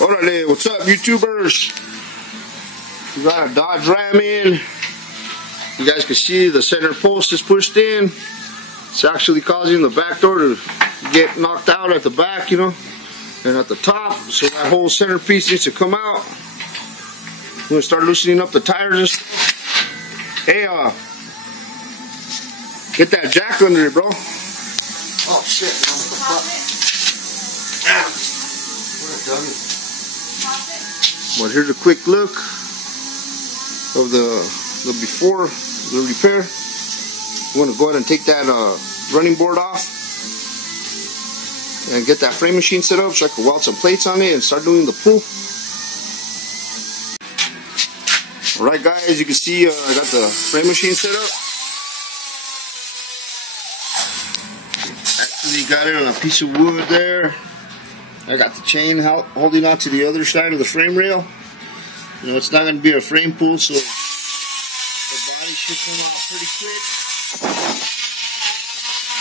Orale, what's up, YouTubers? We got a Dodge Ram in. You guys can see the center post is pushed in. It's actually causing the back door to get knocked out at the back, you know, and at the top. So that whole centerpiece needs to come out. We're gonna start loosening up the tires and stuff. Hey, get that jack under it, bro. Oh shit, man. What the fuck? Damn. What a dummy. Well, here's a quick look of the before the repair. We want to go ahead and take that running board off and get that frame machine set up so I can weld some plates on it and start doing the pull. Alright guys, you can see I got the frame machine set up. Actually got it on a piece of wood there. I got the chain holding on to the other side of the frame rail. You know, it's not going to be a frame pull, so the body should come out pretty quick.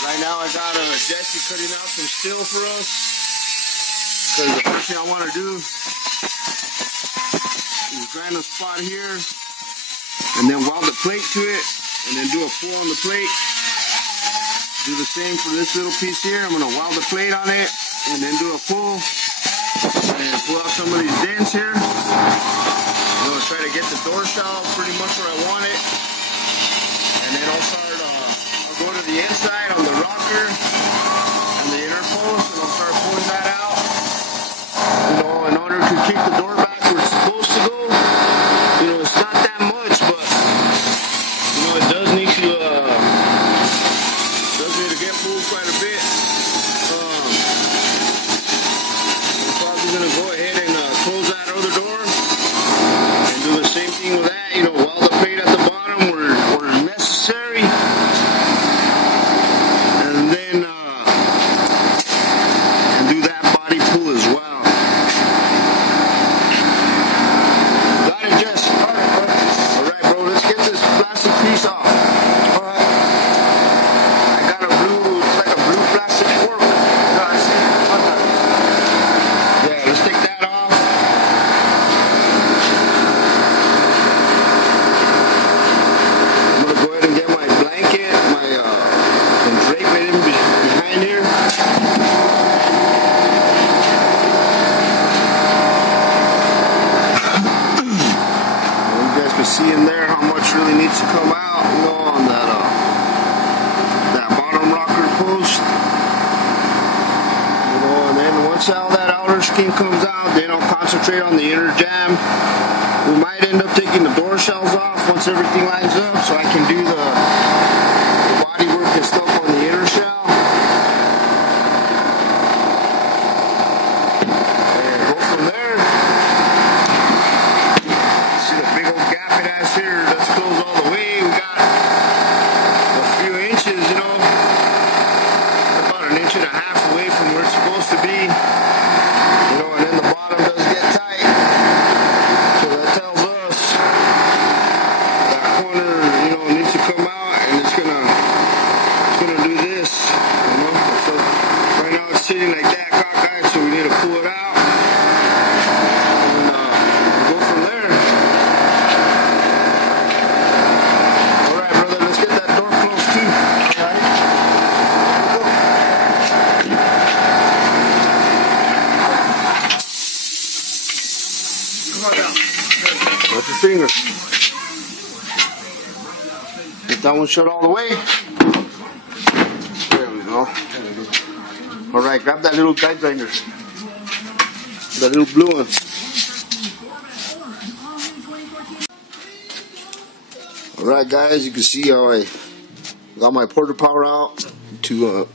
Right now I got Jesse cutting out some steel for us, because the first thing I want to do is grind a spot here and then weld the plate to it and then do a pull on the plate. Do the same for this little piece here. I'm going to weld the plate on it and then do a pull and pull out some of these dents here. I'm going to try to get the door shell pretty much where I want it, and then I'll go to the inside on the rocker and the inner post, and I'll start pulling that out. You know, in order to keep the door back where it's supposed to go. You know, it's not that much, but you know, it does need to get pulled quite a bit. I'm probably gonna go ahead and close that other door and do the same thing with that. You know, weld the plate at the bottom where necessary. See in there how much really needs to come out, you know, on that bottom rocker post, you know. And then once all that outer skin comes out, then I'll concentrate on the inner jam. We might end up taking the door shells off once everything lines up, so I can do the body work and stuff on the inner shell and go from there. See the big old gap it has here. Let's close all the way. We got a few inches, you know, about 1.5 inches away from where it's supposed to be, you know. And then the bottom does get tight, so that tells us that corner, you know, needs to come out, and it's gonna do this, you know. So right now it's sitting like that, cockeyed, so we need to pull it out and go from there. Watch your fingers. Get that one shut all the way. There we go. Alright, grab that little guide grinder. That little blue one. Alright guys, you can see how I got my porter power out to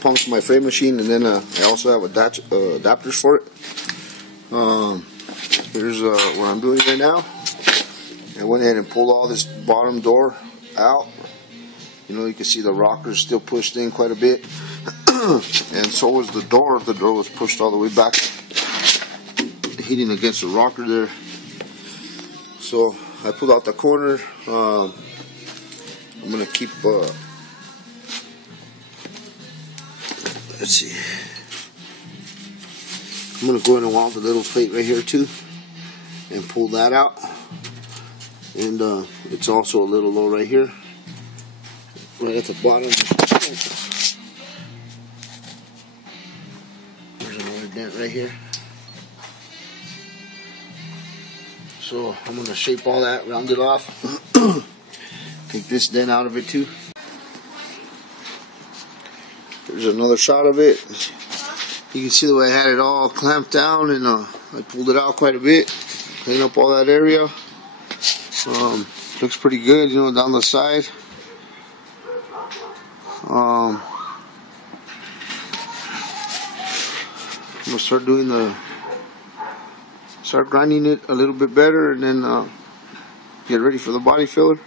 pump to my frame machine, and then I also have adapters for it. Here's what I'm doing right now. I went ahead and pulled all this bottom door out. You know, you can see the rocker still pushed in quite a bit. And so was the door. The door was pushed all the way back, hitting against the rocker there. So I pulled out the corner. I'm going to keep, let's see. I'm going to go in and weld the little plate right here too and pull that out. And it's also a little low right here, right at the bottom. There's another dent right here. So I'm going to shape all that, round it off. Take this dent out of it too. There's another shot of it. You can see the way I had it all clamped down, and I pulled it out quite a bit. Clean up all that area. Looks pretty good, you know, down the side. I'm gonna start grinding it a little bit better, and then get ready for the body filler.